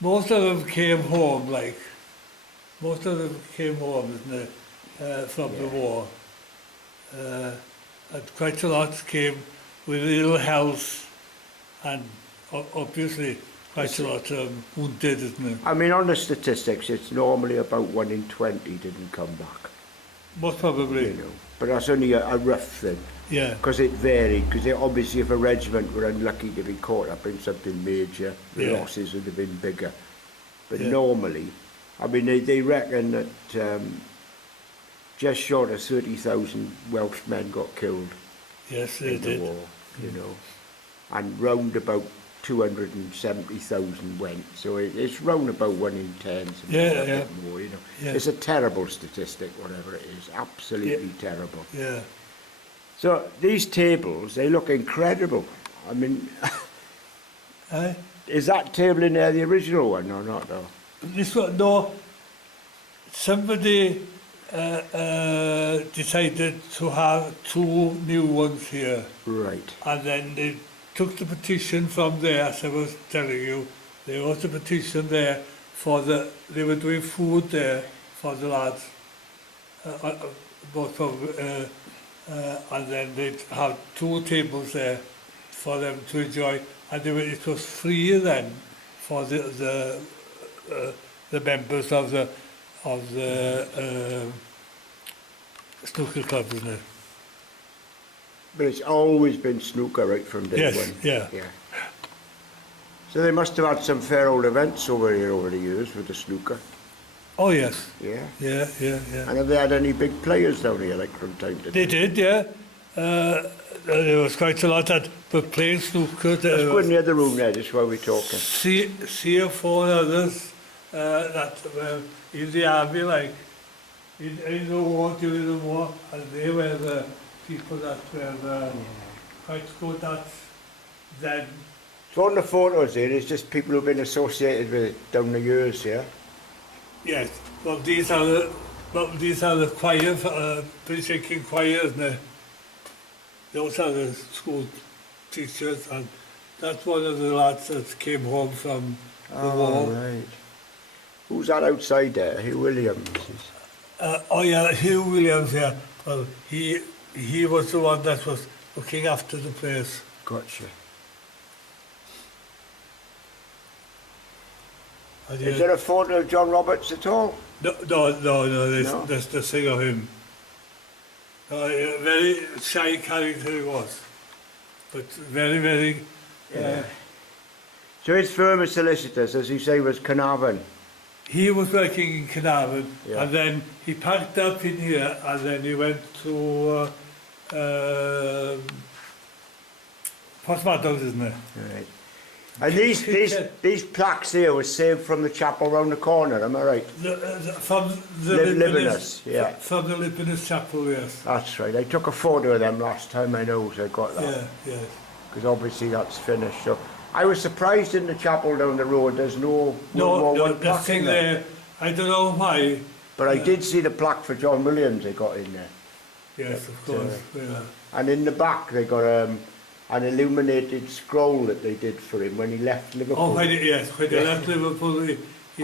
most of them came home, like, most of them came home, isn't it, from the war. And quite a lot came with ill health, and obviously quite a lot wounded, isn't it? I mean, on the statistics, it's normally about 1 in 20 didn't come back. Most probably. You know, but that's only a rough thing. Yeah. Because it varied, because obviously if a regiment were unlucky to be caught up in something major, the losses would have been bigger. But normally, I mean, they reckon that just short of 30,000 Welsh men got killed in the war, you know, and round about 270,000 went. So it's round about 1 in 10, more, you know. Yeah. It's a terrible statistic, whatever it is, absolutely terrible. Yeah. So these tables, they look incredible. I mean, is that table in there the original one or not, though? This one, no. Somebody decided to have 2 new ones here. Right. And then they took the petition from there, as I was telling you. There was a petition there for they were doing food there for the lads. Both of, and then they'd have 2 tables there for them to enjoy. And it was free then for the members of the snooker club, isn't it? But it's always been snooker right from day one. Yeah. So they must have had some fair old events over here over the years with the snooker. Oh yes. Yeah. And have they had any big players down here, like from time to time? they did, yeah. There was quite a lot that were playing snooker. Let's go in the other room there, just while we're talking. See or 4 others that were in the army, like in the war, during the war, and they were the people that were quite good at then. So on the photos here, it's just people who've been associated with it down the years, yeah? Yes, well these are the choir, Brynsiencyn choir, isn't it? Those are the school teachers, and that's one of the lads that came home from the war. Right. Who's that outside there? Hugh Williams? Oh yeah, Hugh Williams, yeah. Well, he was the one that was looking after the place. Gotcha. And Is there a photo of John Roberts at all? No, there's the thing of him. A very shy character he was, but very, very... So his firm of solicitors, as you say, was Carnarvon? He was working in Carnarvon, and then he packed up in here, and then he went to Portsmouth, isn't it? Right. And these plaques here were saved from the chapel round the corner, am I right? From the Libanus, yeah. From the Libanus chapel, yes. That's right. I took a photo of them last time, I know, so I got that. Yeah. Because obviously that's finished. So I was surprised in the chapel down the road, there's no more plaque thing in there. I don't know why. But I did see the plaque for John Williams they got in there. Yes, of course. And in the back they got an illuminated scroll that they did for him when he left Liverpool. Oh, when he left Liverpool,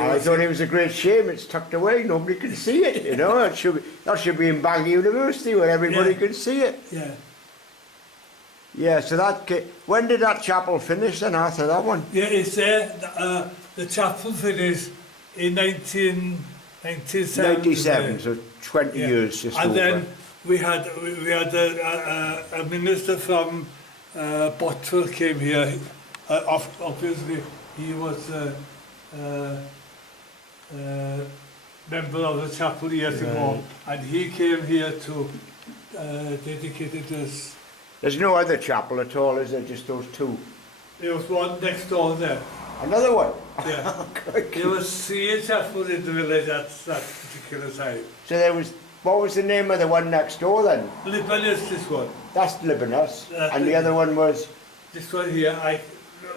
I thought it was a great shame it's tucked away, nobody can see it, you know. That should be in Bangor University where everybody can see it. Yeah. Yeah, so when did that chapel finish then after that one? Yeah, it's there. The chapel finished in 1997. 97, so 20 years just and over. Then we had a minister from Botwell came here. Obviously, he was member of the chapel years ago, and he came here to dedicate it as. There's no other chapel at all, is there? Just those 2? There was one next door there. Another one? Yeah. There was 3 chapels in the village at that particular time. So what was the name of the one next door then? Libanus, this one. That's Libanus, and the other one was? This one here,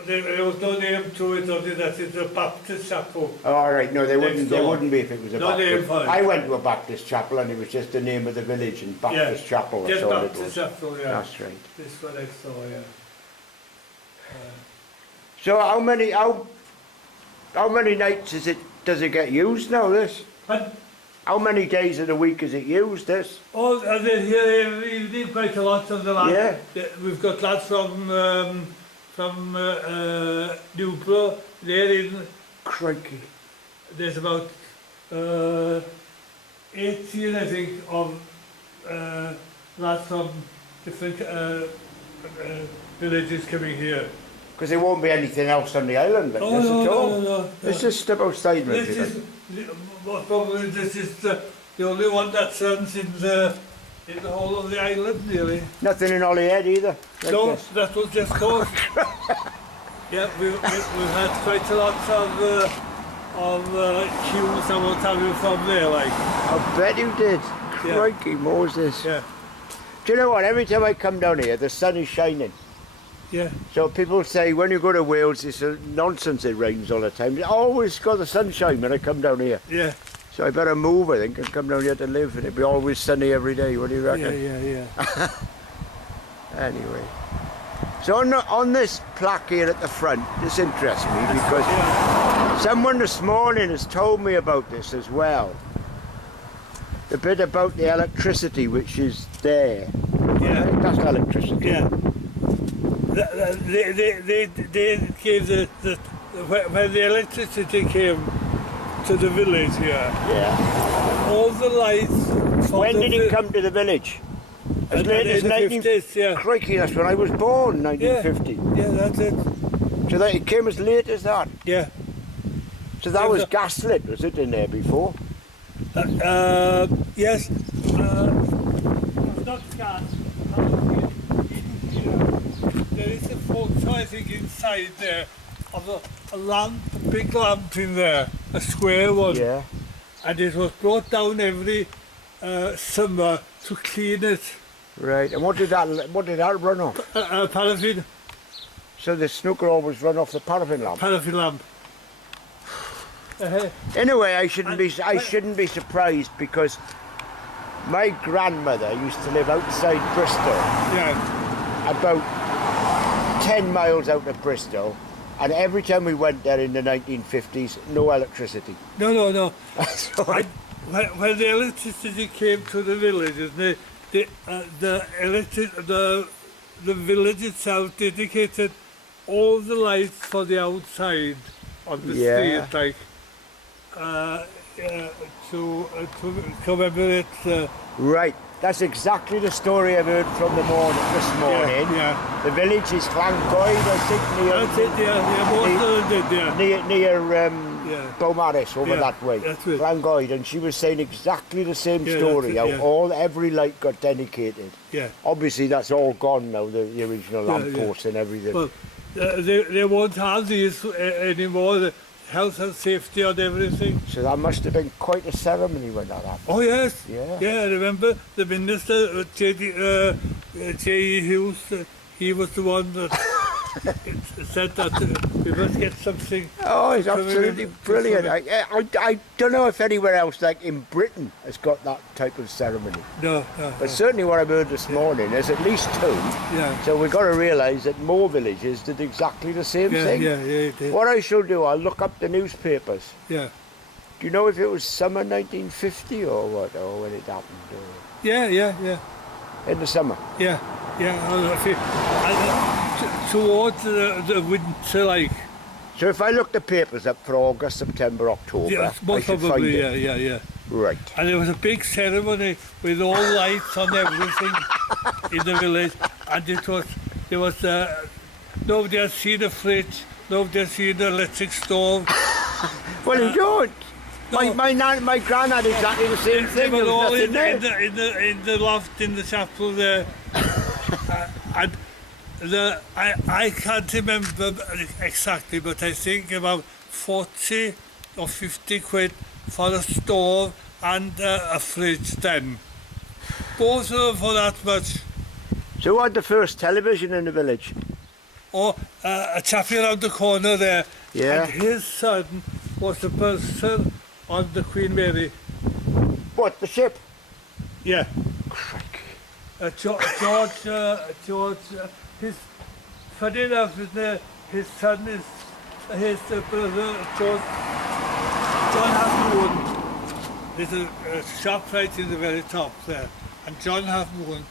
there was no name to it, only that it's a Baptist chapel. Oh, all right, no, there wouldn't be if it was a Baptist. Name for it. I went to a Baptist chapel and it was just the name of the village and Baptist chapel. That's all Baptist it was. chapel, yeah. That's right. This one next door, yeah. So how How many nights does it get used now, this? And How many days of the week is it used, this? all and then here every evening, quite a lot of the lads. Yeah. We've got lads from Newborough. They're in. Crikey. There's about 18, I think, of lads from different villages coming here. Because there won't be anything else on the island like Oh, this no, at all. no. It's just step outside, This maybe. is most probably this is the only one that runs in the whole of the island, really. Nothing in Holyhead either. Like No, this. that was just coast. Yeah, we've had quite a lot of queues and what have you from there, like. I bet you did. Yeah. Crikey Moses. Yeah, Do you know what? Every time I come down here, the sun is shining. yeah, So people say when you go to Wales, it's a nonsense, it rains all the time. I always got the sunshine when I come down here. yeah, So I better move, I think, and come down here to live. And it'll be always sunny every day. What do you reckon? yeah. Anyway. So on this plaque here at the front, this interests me because Yeah, someone this morning has told me about this as well. The bit about the electricity which is there. Yeah. Right? That's electricity. yeah. They gave when the electricity came to the village here, Yeah. all the lights. from When the did it come to the village? As In late as the 50s, yeah. Crikey, that's when I was born, 1950. Yeah, that's it. So that it came as late as that. Yeah. So that was gaslit, was it, in there before? Yes. Not gas. There is a photo, I think, inside there of a lamp, a big lamp in there, a square one. Yeah. And it was brought down every summer to clean it. Right. And what did that run off? Paraffin So the snooker always run off the paraffin lamp. lamp. Anyway, I shouldn't be surprised because my grandmother used to live outside Bristol, Yeah. about 10 miles out of Bristol, and every time we went there in the 1950s, no electricity. No. So When the electricity came to the villages, the village itself dedicated all the lights for the outside on the Yeah. street, like to commemorate. Right, that's exactly the story I've heard from this morning. Yeah. The village is Llangoed, I think, That's it. Yeah. Most of them did. Yeah. near Yeah. Beaumaris, over Yeah, that way. that's it. Llangoed, and she was saying exactly the same Yeah, story. that's it, How yeah. every light got dedicated. Yeah. Obviously, that's all gone now. The original Yeah, lampposts and everything. Well, they won't have these anymore. The health and safety and everything. So that must have been quite a ceremony when that happened. Oh yes. Yeah. Yeah, I remember the minister, J.E. Hughes. He was the one that said that we must get something. Oh, it's absolutely brilliant. I don't know if anywhere else, like in Britain, has got that type of ceremony. No. But certainly what I've heard this morning, there's at least two. Yeah. So we've got to realise that more villages did exactly the same thing. Yeah, it did. What I shall do, I'll look up the newspapers. Yeah. Do you know if it was summer 1950 or what, or when it happened? Or Yeah. in the summer? Yeah. Towards the winter, like. So if I look the papers up for August, September, October, Yes, I most should find probably. it. Yeah. Right. And there was a big ceremony with all lights on everything in the village, and there was nobody had seen a fridge, nobody had seen an electric stove. Well, you don't. no. My gran had exactly the same They thing. were There was all nothing in there. the loft in the chapel there. And I can't remember exactly, but I think about 40 or 50 quid for a stove and a fridge then. Both of them for that much. So who had the first television in the village? Or a chappie around the corner there. Yeah. And his son was the person on the Queen Mary. What, the ship? Yeah. Crikey. George, funny enough, his son is his brother, John Half-Moon. There's a shop right in the very top there. And John Half-Moon,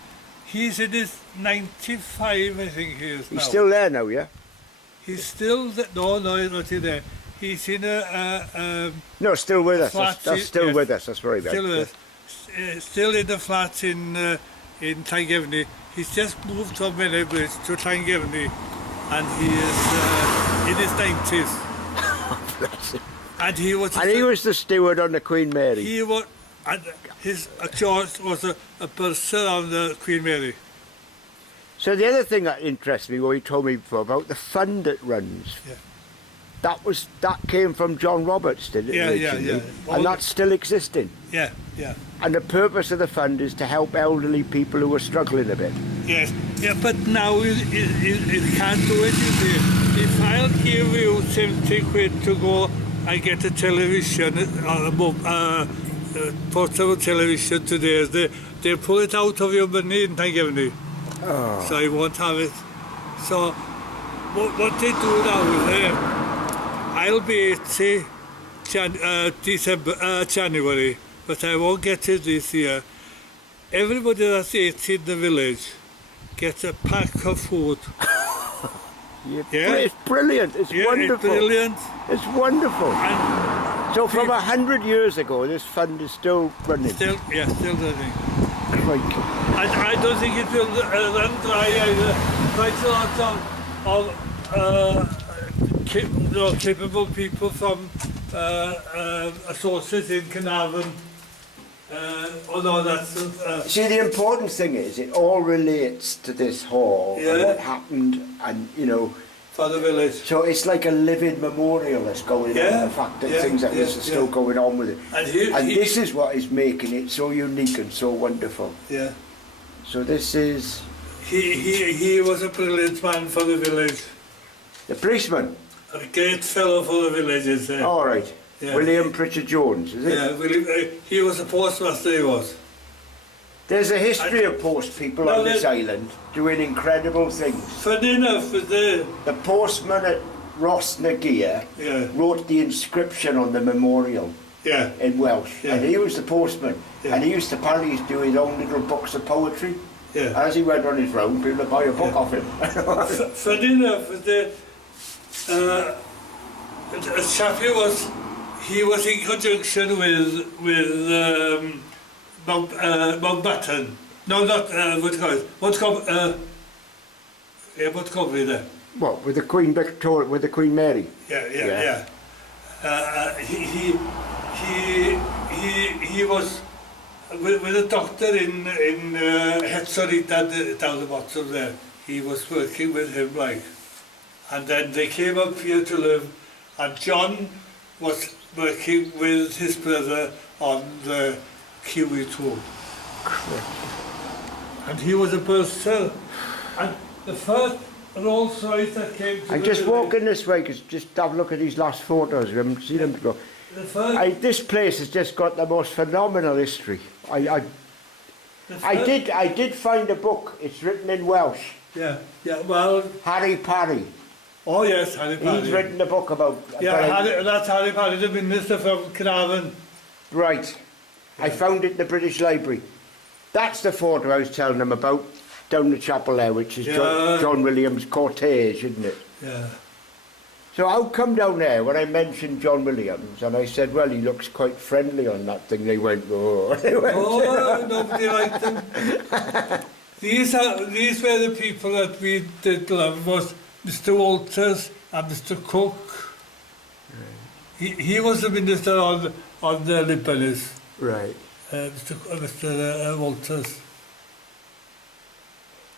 he's in his 95, I think he is now. He's still there now, yeah? He's still, no, he's not in there. He's in a No, still with us. flat, That's still yes. with us. That's very bad. Still with us. Still in the flat in Llangefni. He's just moved from Bridge to Llangefni, and he is in his 90s. Bless him. And he was. And he was the steward on the Queen Mary. He was, and his George was a person on the Queen Mary. So the other thing that interests me, what he told me before about the fund it runs. Yeah. That came from John Roberts, did it? Yeah, originally? yeah. And that's still existing. Yeah. And the purpose of the fund is to help elderly people who are struggling a bit. Yes. Yeah, but now it can't do it, you see. If I'll give you 70 quid to go and get a television, portable television today, they pull it out of your money in Llangefni. Oh. So I won't have it. So what they do now is I'll be 80 January, but I won't get it this year. Everybody that's 80 in the village gets a pack of food. Yeah. It's brilliant. It's wonderful. It's brilliant. It's wonderful. And So from 100 years ago, this fund is still running. still running. Crikey. And I don't think it will run dry either. Quite a lot of capable people from sources in Carnarvon. Although that's See, the important thing is it all relates to this hall and Yeah. what happened, and you know. for the village. So it's like a living memorial that's going Yeah, on. The fact that yeah, things like this yeah, are still yeah. going on with it. And This is what is making it so unique and so wonderful. yeah, So this is he was a brilliant man for the village. the policeman. A great fellow for the village, is there? All right. Yeah. William Pritchard Jones, is it? Yeah, he was a postmaster, he was. There's a history of post people No, on this there- island doing incredible things. Funny enough, The postman at Ross Nagia yeah, wrote the inscription on the memorial yeah, in Welsh, Yeah. and he was the postman, Yeah. and he used to apparently do his own little books of poetry. yeah. As he went on his round, people would buy a book Yeah. off him. Funny enough, a chap he was in conjunction with Mountbatten. No, not what's it called? What's called there? What, with the Queen Victoria, with the Queen Mary? Yeah. He was with a doctor in Hetzorit down the bottom there. He was working with him, like, and then they came up here to live, and John was working with his brother on the Kiwi tour. And he was a bursar. And the first Rolls Royce that came to I'm the just village- walking this way, because just have a look at these last photos. We haven't seen them before. The first, This place has just got the most phenomenal history. the first- I did find a book. It's written in Welsh. Yeah, well, Harry Parry. oh yes, Harry Paddy. He's written a book about. That's Harry Paddy, the minister from Carnarvon. Right. I found it in the British Library. That's the photo I was telling them about down the chapel there, which is Yeah. John Williams' cortege, isn't it? Yeah. So I'll come down there when I mentioned John Williams, and I said, well, he looks quite friendly on that thing. They went, oh. They went, Oh, nobody liked them. These were the people that we did love, was Mr. Walters and Mr. Cook. He was the minister on the Liberties, Right. Mr. Walters.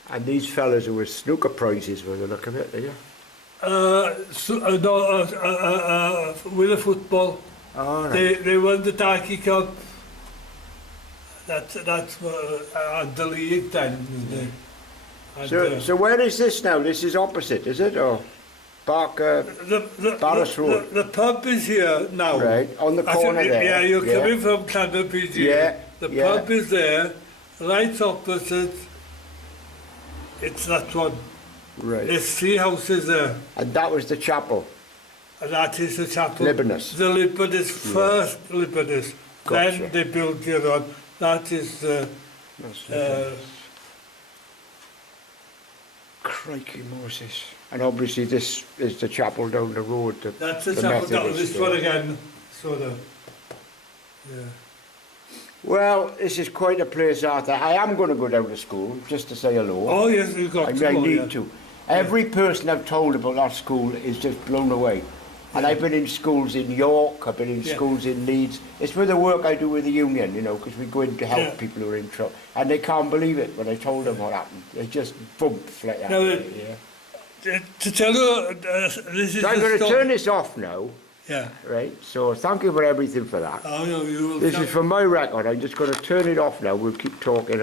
And these fellas who were snooker prizes by the look of it, yeah? With the football. All right. They won the Darky Cup. That's the league then. And, So where is this now? This is opposite, is it? Or Barker? Barras Road. The pub is here now. Right, on the I corner think, there. Yeah, you're coming from Clanner PG. Yeah, The yeah. pub is there, right opposite. It's that one. Right. There's 3 houses there. And that was the chapel. and that is the chapel. Libernus. The Libernus, first Libernus. Gotcha. Then they built the other one. That is the... That's Uh, Crikey Moses. And obviously this is the chapel down the road. that's the the chapel. Methodist This one there. again. Sort of. Yeah. Well, this is quite a place, Arthur. I am going to go down to school just to say hello. Oh yes, you've got I to go, need yeah. to. Every person I've told about that school is just blown away. And Yeah. I've been in schools in York, I've been in Yeah. schools in Leeds. It's with the work I do with the union, you know, because we go in to help Yeah. people who are in trouble. And they can't believe it when I told them what happened. They just bumped like that. Now, yeah. To tell you, this is So I'm the going to story. turn this off now, Yeah. right? So thank you for everything for that. Oh, no, you will This tell- is for my record. I'm just going to turn it off now. We'll keep talking.